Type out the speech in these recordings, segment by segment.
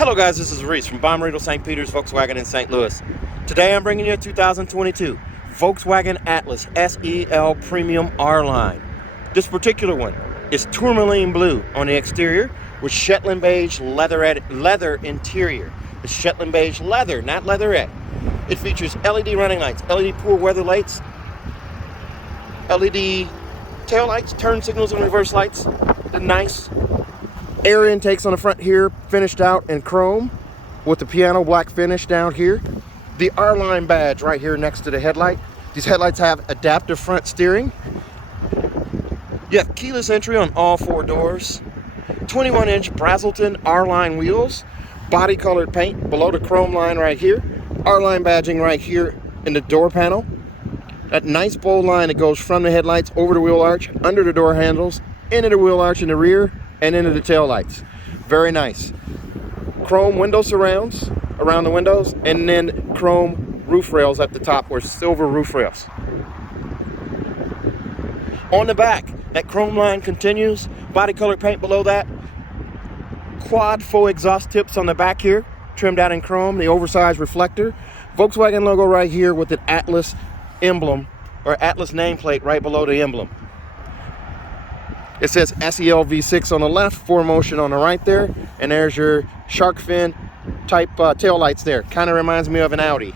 Hello guys, this is Reese from Bommarito St. Peter's Volkswagen in St. Louis. Today I'm bringing you a 2022 Volkswagen Atlas SEL Premium R-Line. This particular one is Tourmaline blue on the exterior with Shetland Beige leather interior. It's Shetland Beige leather, not leatherette. It features LED running lights, LED pool weather lights, LED tail lights, turn signals and reverse lights. The nice air intakes on the front here, finished out in chrome with the piano black finish down here. The R-Line badge right here next to the headlight. These headlights have adaptive front steering. You have keyless entry on all four doors. 21-inch Brazelton R-Line wheels. Body colored paint below the chrome line right here. R-Line badging right here in the door panel. That nice bold line that goes from the headlights over the wheel arch, under the door handles, into the wheel arch in the rear, and into the tail lights. Very nice. Chrome window surrounds around the windows, and then chrome roof rails at the top, or silver roof rails. On the back, that chrome line continues. Body color paint below that. Quad full exhaust tips on the back here, trimmed out in chrome. The oversized reflector. Volkswagen logo right here with an Atlas emblem, or Atlas nameplate right below the emblem. It says SEL V6 on the left, 4Motion on the right there, and there's your shark fin type tail lights there. Kind of reminds me of an Audi.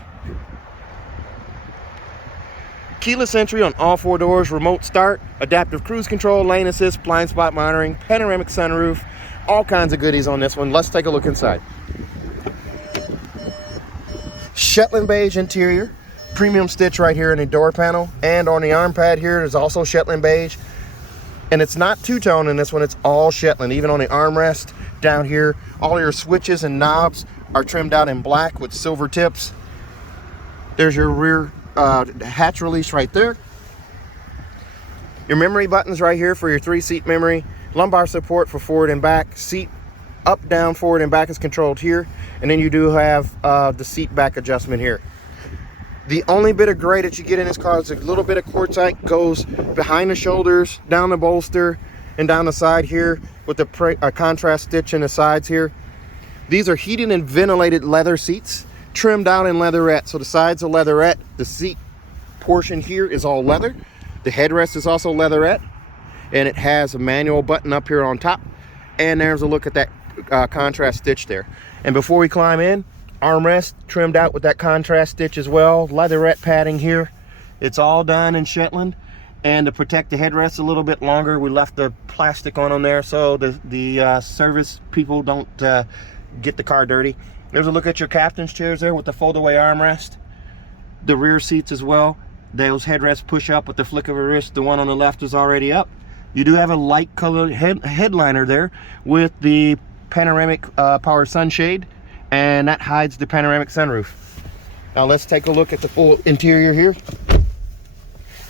Keyless entry on all four doors, remote start, adaptive cruise control, lane assist, blind spot monitoring, panoramic sunroof, all kinds of goodies on this one. Let's take a look inside. Shetland Beige interior, premium stitch right here in the door panel, and on the arm pad here there's also Shetland Beige. And it's not two-tone in this one, it's all Shetland. Even on the armrest down here, all your switches and knobs are trimmed out in black with silver tips. There's your rear hatch release right there. Your memory buttons right here for your 3-seat memory. Lumbar support for forward and back. Seat up, down, forward, and back is controlled here. And then you do have the seat back adjustment here. The only bit of gray that you get in this car is a little bit of quartzite, goes behind the shoulders, down the bolster, and down the side here with the contrast stitch in the sides here. These are heated and ventilated leather seats, trimmed out in leatherette. So the sides are leatherette. The seat portion here is all leather. The headrest is also leatherette. And it has a manual button up here on top. And there's a look at that contrast stitch there. And before we climb in, armrest trimmed out with that contrast stitch as well. Leatherette padding here. It's all done in Shetland. And to protect the headrest a little bit longer, we left the plastic on them there so the service people don't get the car dirty. There's a look at your captain's chairs there with the fold-away armrest. The rear seats as well. Those headrests push up with the flick of a wrist. The one on the left is already up. You do have a light colored headliner there with the panoramic power sunshade. And that hides the panoramic sunroof. Now let's take a look at the full interior here.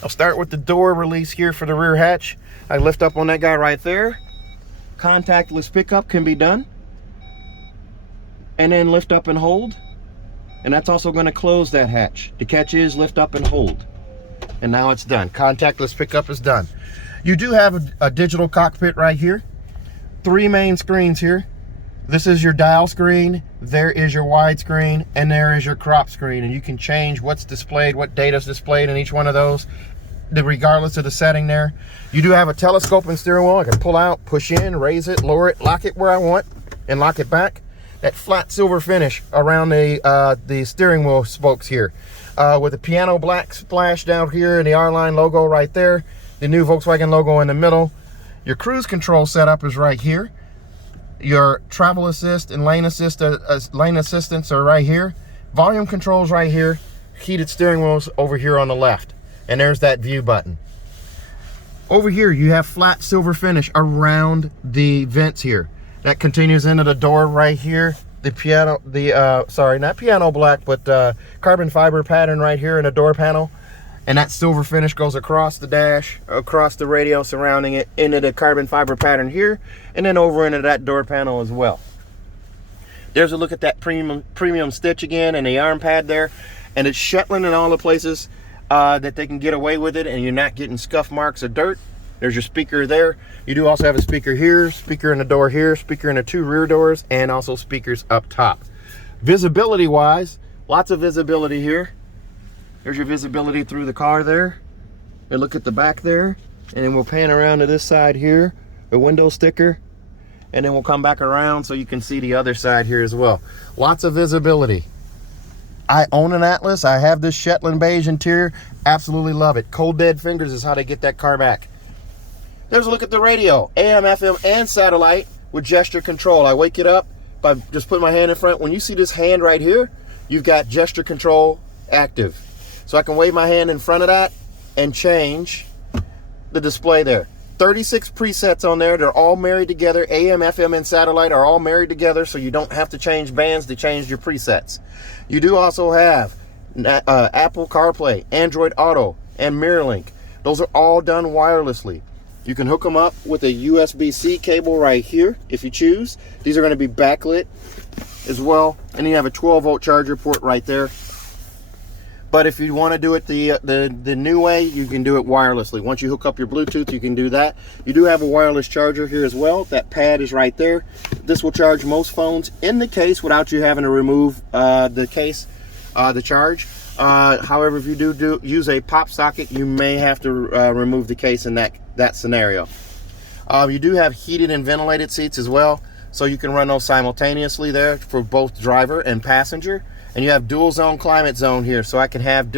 I'll start with the door release here for the rear hatch. I lift up on that guy right there. Contactless pickup can be done. And then lift up and hold. And that's also going to close that hatch. The catch is lift up and hold. And now it's done. Contactless pickup is done. You do have a digital cockpit right here. 3 main screens here. This is your dial screen, there is your widescreen, and there is your crop screen. And you can change what's displayed, what data is displayed in each one of those, regardless of the setting there. You do have a telescoping steering wheel. I can pull out, push in, raise it, lower it, lock it where I want, and lock it back. That flat silver finish around the steering wheel spokes here. With the piano black splash down here and the R-Line logo right there. The new Volkswagen logo in the middle. Your cruise control setup is right here. Your travel assist and lane assistance are right here. Volume controls right here. Heated steering wheels over here on the left. And there's that view button. Over here you have flat silver finish around the vents here. That continues into the door right here. The piano, sorry, not piano black, but carbon fiber pattern right here in the door panel. And that silver finish goes across the dash, across the radio surrounding it, into the carbon fiber pattern here, and then over into that door panel as well. There's a look at that premium stitch again, and the arm pad there. And it's Shetland in all the places that they can get away with it, and you're not getting scuff marks or dirt. There's your speaker there. You do also have a speaker here, speaker in the door here, speaker in the 2 rear doors, and also speakers up top. Visibility wise, lots of visibility here. There's your visibility through the car there. And look at the back there. And then we'll pan around to this side here, the window sticker. And then we'll come back around so you can see the other side here as well. Lots of visibility. I own an Atlas. I have this Shetland Beige interior. Absolutely love it. Cold dead fingers is how they get that car back. There's a look at the radio. AM, FM, and satellite with gesture control. I wake it up by just putting my hand in front. When you see this hand right here, you've got gesture control active. So I can wave my hand in front of that and change the display there. 36 presets on there. They're all married together. AM, FM, and satellite are all married together, so you don't have to change bands to change your presets. You do also have Apple CarPlay, Android Auto, and MirrorLink. Those are all done wirelessly. You can hook them up with a USB-C cable right here if you choose. These are going to be backlit as well, and you have a 12-volt charger port right there. But if you want to do it the new way, you can do it wirelessly. Once you hook up your Bluetooth, you can do that. You do have a wireless charger here as well. That pad is right there. This will charge most phones in the case without you having to remove the case, the charge. However, if you do use a pop socket, you may have to remove the case in that scenario. You do have heated and ventilated seats as well, so you can run those simultaneously there for both driver and passenger. And you have dual zone climate zone here, so I can have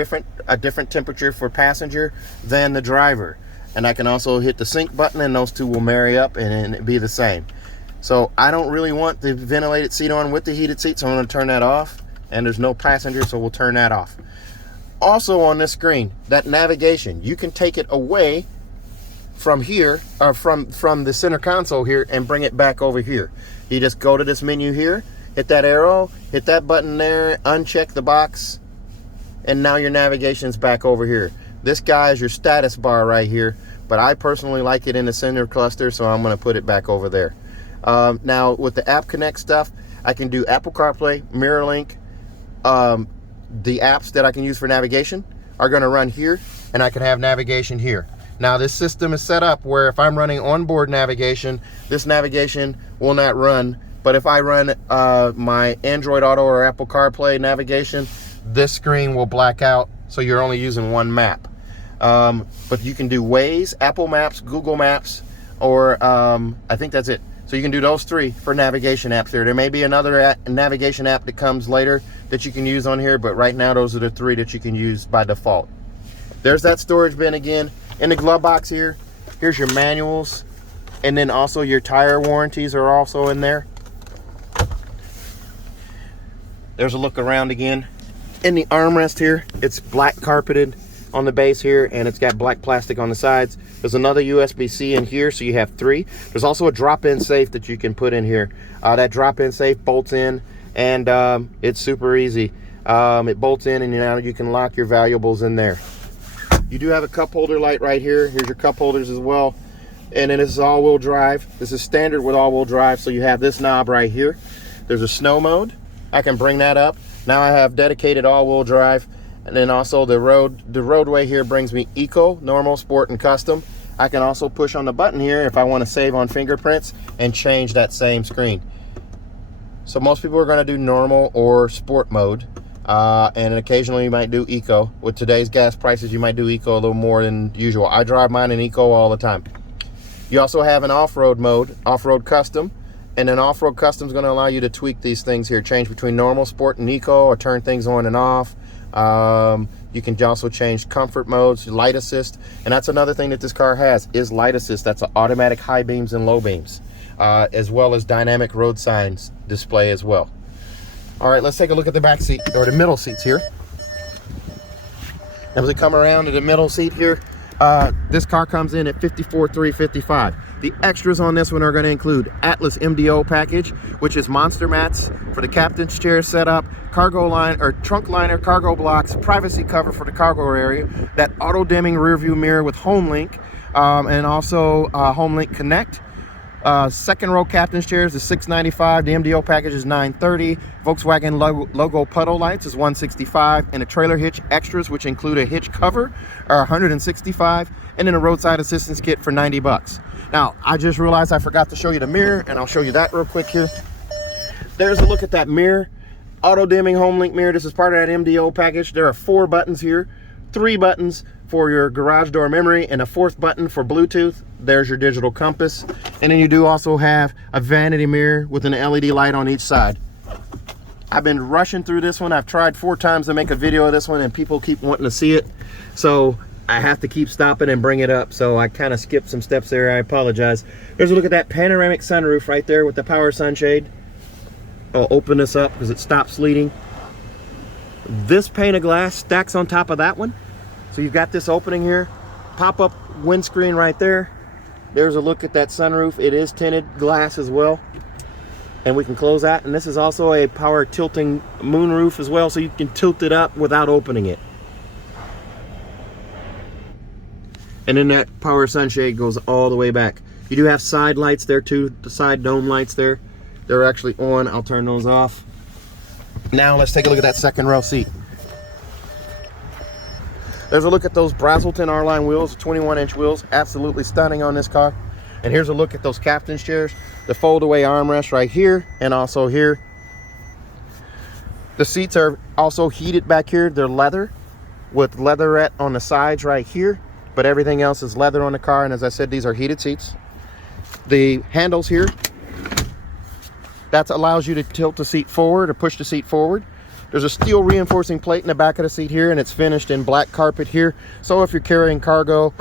a different temperature for passenger than the driver. And I can also hit the sync button, and those two will marry up and be the same. So I don't really want the ventilated seat on with the heated seat, so I'm going to turn that off. And there's no passenger, so we'll turn that off. Also on this screen, that navigation, you can take it away from here, or from the center console here, and bring it back over here. You just go to this menu here, hit that arrow, hit that button there, uncheck the box, and now your navigation's back over here. This guy is your status bar right here, but I personally like it in the center cluster, so I'm going to put it back over there. Now with the App Connect stuff, I can do Apple CarPlay, MirrorLink. The apps that I can use for navigation are going to run here, and I can have navigation here. Now this system is set up where if I'm running onboard navigation, this navigation will not run. But if I run my Android Auto or Apple CarPlay navigation, this screen will black out, so you're only using one map. But you can do Waze, Apple Maps, Google Maps, or I think that's it. So you can do those 3 for navigation apps there. There may be another navigation app that comes later that you can use on here, but right now those are the 3 that you can use by default. There's that storage bin again. In the glove box here, here's your manuals, and then also your tire warranties are also in there. There's a look around again. In the armrest here, it's black carpeted on the base here, and it's got black plastic on the sides. There's another USB-C in here, so you have 3. There's also a drop-in safe that you can put in here. That drop-in safe bolts in, and it's super easy. It bolts in, and now you can lock your valuables in there. You do have a cup holder light right here. Here's your cup holders as well. And then this is all-wheel drive. This is standard with all-wheel drive, so you have this knob right here. There's a snow mode. I can bring that up. Now I have dedicated all-wheel drive. And then also the roadway here brings me Eco, Normal, Sport, and Custom. I can also push on the button here if I want to save on fingerprints and change that same screen. So most people are going to do Normal or Sport mode. And occasionally you might do Eco. With today's gas prices, you might do Eco a little more than usual. I drive mine in Eco all the time. You also have an off-road mode, off-road custom. And then off-road custom is going to allow you to tweak these things here. Change between normal, sport, and Eco, or turn things on and off. You can also change comfort modes, light assist. And that's another thing that this car has, is light assist. That's an automatic high beams and low beams. As well as dynamic road signs display as well. All right, let's take a look at the back seat, or the middle seats here. As we come around to the middle seat here, this car comes in at $54,355. The extras on this one are going to include Atlas MDO package, which is monster mats for the captain's chair setup, cargo line or trunk liner, cargo blocks, privacy cover for the cargo area, that auto dimming rear view mirror with HomeLink, and also HomeLink Connect. Second row captain's chairs is $695. The MDO package is $930. Volkswagen logo puddle lights is $165. And the trailer hitch extras, which include a hitch cover, are $165. And then a roadside assistance kit for 90 bucks. Now, I just realized I forgot to show you the mirror, and I'll show you that real quick here. There's a look at that mirror. Auto dimming home link mirror. This is part of that MDO package. There are 4 buttons here, 3 buttons for your garage door memory, and a 4th button for Bluetooth. There's your digital compass. And then you do also have a vanity mirror with an LED light on each side. I've been rushing through this one. I've tried 4 times to make a video of this one, and people keep wanting to see it. So I have to keep stopping and bring it up. So I kind of skipped some steps there. I apologize. There's a look at that panoramic sunroof right there with the power sunshade. I'll open this up because it stops sleeting. This pane of glass stacks on top of that one. So you've got this opening here, pop-up windscreen right there. There's a look at that sunroof. It is tinted glass as well. And we can close that. And this is also a power tilting moonroof as well, so you can tilt it up without opening it. And then that power sunshade goes all the way back. You do have side lights there too, the side dome lights there. They're actually on. I'll turn those off. Now let's take a look at that second row seat. There's a look at those Brazelton R-Line wheels, 21-inch wheels, absolutely stunning on this car. And here's a look at those captain's chairs, the fold-away armrest right here and also here. The seats are also heated back here. They're leather with leatherette on the sides right here, but everything else is leather on the car. And as I said, these are heated seats. The handles here, that allows you to tilt the seat forward or push the seat forward. There's a steel reinforcing plate in the back of the seat here, and it's finished in black carpet here. So if you're carrying cargo,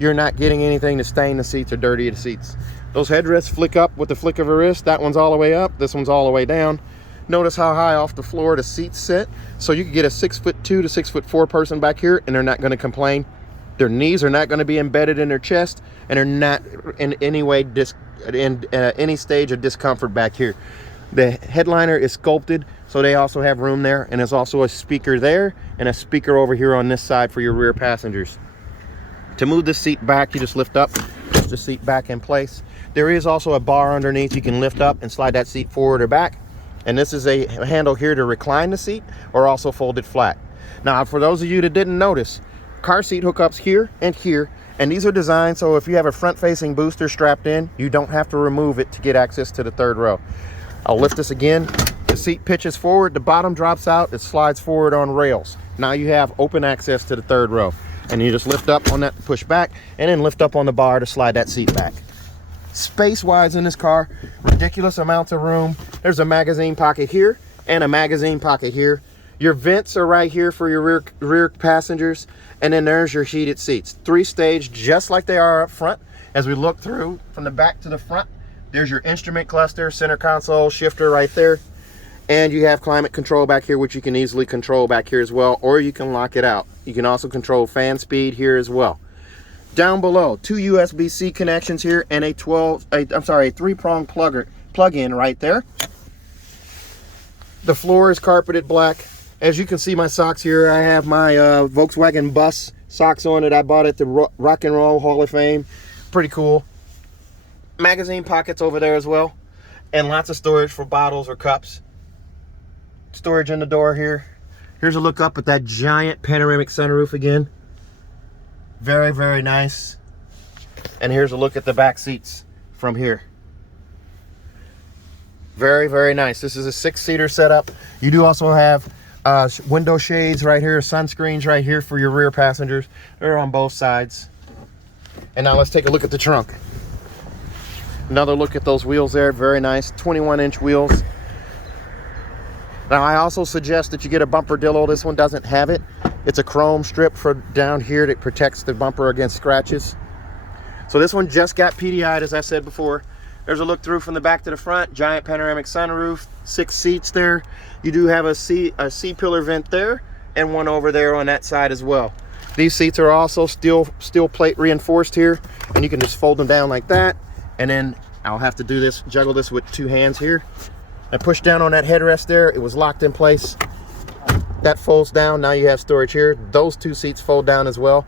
you're not getting anything to stain the seats or dirty the seats. Those headrests flick up with the flick of a wrist. That one's all the way up. This one's all the way down. Notice how high off the floor the seats sit. So you can get a 6'2" to 6'4" person back here, and they're not going to complain. Their knees are not going to be embedded in their chest, and they're not in any way any stage of discomfort back here. The headliner is sculpted, so they also have room there, and there's also a speaker there and a speaker over here on this side for your rear passengers. To move the seat back, you just lift up, push the seat back in place. There is also a bar underneath you can lift up and slide that seat forward or back. And this is a handle here to recline the seat or also fold it flat. Now, for those of you that didn't notice, car seat hookups here and here, and these are designed so if you have a front-facing booster strapped in, you don't have to remove it to get access to the third row. I'll lift this again. The seat pitches forward, the bottom drops out, it slides forward on rails. Now you have open access to the third row. And you just lift up on that to push back, and then lift up on the bar to slide that seat back. Space-wise in this car, ridiculous amounts of room. There's a magazine pocket here and a magazine pocket here. Your vents are right here for your rear passengers, and then there's your heated seats. 3-stage, just like they are up front. As we look through from the back to the front, there's your instrument cluster, center console, shifter right there. And you have climate control back here, which you can easily control back here as well, or you can lock it out. You can also control fan speed here as well. Down below, 2 USB-C connections here and a 3-prong plug-in right there. The floor is carpeted black. As you can see my socks here, I have my Volkswagen bus socks on it. I bought it at the Rock and Roll Hall of Fame. Pretty cool. Magazine pockets over there as well, and lots of storage for bottles or cups. Storage in the door here. Here's a look up at that giant panoramic sunroof again. Very, very nice. And here's a look at the back seats from here. Very, very nice. This is a 6-seater setup. You do also have window shades right here, sunscreens right here for your rear passengers. They're on both sides. And now let's take a look at the trunk. Another look at those wheels there. Very nice. 21-inch wheels. Now, I also suggest that you get a bumper dillo. This one doesn't have it. It's a chrome strip for down here that protects the bumper against scratches. So this one just got PDI'd, as I said before. There's a look through from the back to the front. Giant panoramic sunroof, 6 seats there. You do have a C-pillar vent there and one over there on that side as well. These seats are also steel plate reinforced here, and you can just fold them down like that. And then I'll have to do this, juggle this with 2 hands here. I push down on that headrest there. It was locked in place. That folds down. Now you have storage here. Those 2 seats fold down as well.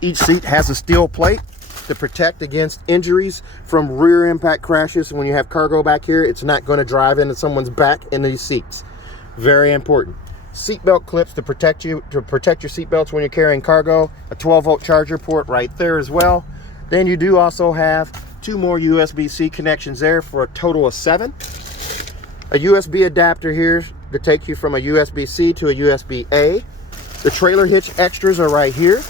Each seat has a steel plate. to protect against injuries from rear impact crashes. When you have cargo back here, it's not going to drive into someone's back in these seats. Very important. Seatbelt clips to protect your seatbelts when you're carrying cargo. A 12-volt charger port right there as well. Then you do also have 2 more USB-C connections there for a total of 7. A USB adapter here to take you from a USB-C to a USB-A. The trailer hitch extras are right here.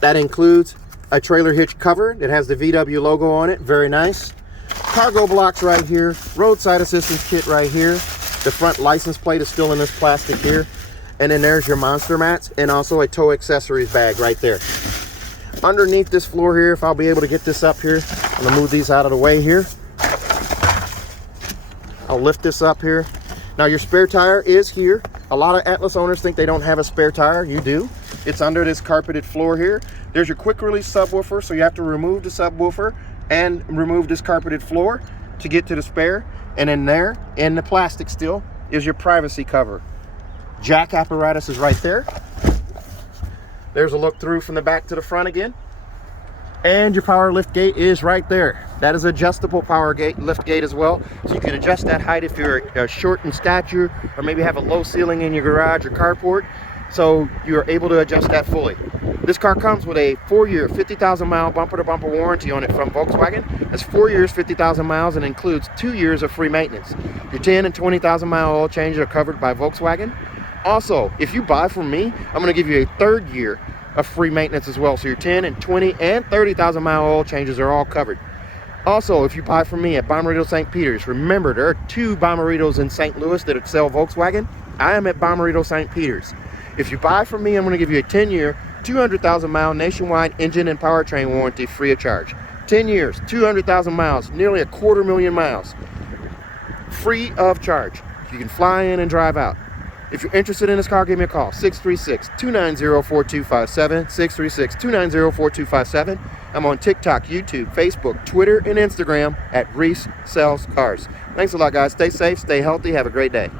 That includes a trailer hitch cover that has the VW logo on it. Very nice. Cargo blocks right here. Roadside assistance kit right here. The front license plate is still in this plastic here. And then there's your monster mats and also a tow accessories bag right there. Underneath this floor here, if I'll be able to get this up here, I'm gonna move these out of the way here. I'll lift this up here. Now your spare tire is here. A lot of Atlas owners think they don't have a spare tire. You do. It's under this carpeted floor here. There's your quick release subwoofer, so you have to remove the subwoofer and remove this carpeted floor to get to the spare. And in there, in the plastic still, is your privacy cover. Jack apparatus is right there. There's a look through from the back to the front again. And your power lift gate is right there. That is adjustable power lift gate as well. So you can adjust that height if you're short in stature or maybe have a low ceiling in your garage or carport. So you're able to adjust that fully. This car comes with a 4-year, 50,000 mile bumper to bumper warranty on it from Volkswagen. That's 4 years, 50,000 miles and includes 2 years of free maintenance. Your 10 and 20,000 mile oil changes are covered by Volkswagen. Also, if you buy from me, I'm going to give you a 3rd year of free maintenance as well. So your 10 and 20 and 30,000 mile oil changes are all covered. Also, if you buy from me at Bommarito St. Peter's, remember there are 2 Bommaritos in St. Louis that sell Volkswagen. I am at Bommarito St. Peter's. If you buy from me, I'm going to give you a 10-year, 200,000 mile nationwide engine and powertrain warranty free of charge. 10 years, 200,000 miles, nearly 250,000 miles, free of charge. You can fly in and drive out. If you're interested in this car, give me a call, 636-290-4257, 636-290-4257. I'm on TikTok, YouTube, Facebook, Twitter, and Instagram at Reese Sells Cars. Thanks a lot, guys. Stay safe, stay healthy, have a great day.